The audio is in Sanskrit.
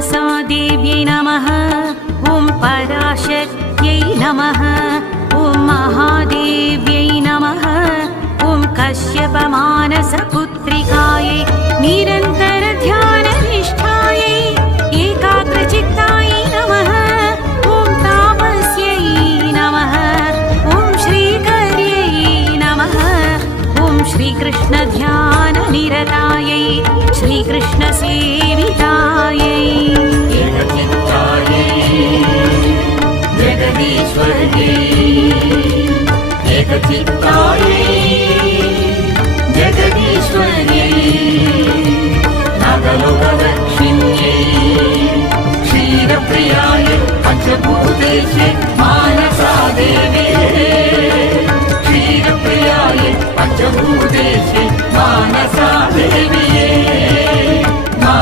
मानसा देव्यै नमः। ॐ पराशक्त्यै नमः। ॐ महादेव्यै नमः। ॐ कश्यपमानसपुत्रिकायै निरन्तरध्याननिष्ठायै एकाग्रचित्तायै नमः। ॐ तापस्यै नमः। ॐ श्रीकर्यै नमः। ॐ श्रीकृष्णध्याननिरतायै श्रीकृष्णसेवितायै एकचित्तायै जगदीश्वर्यै एकचित्तायै जगदीश्वर्यै नागलोकदक्षिण्यै क्षीरप्रियायै पञ्चभूतेशे मानसा देवी क्षीरप्रियायै पञ्चभूतेशे मानसा देवी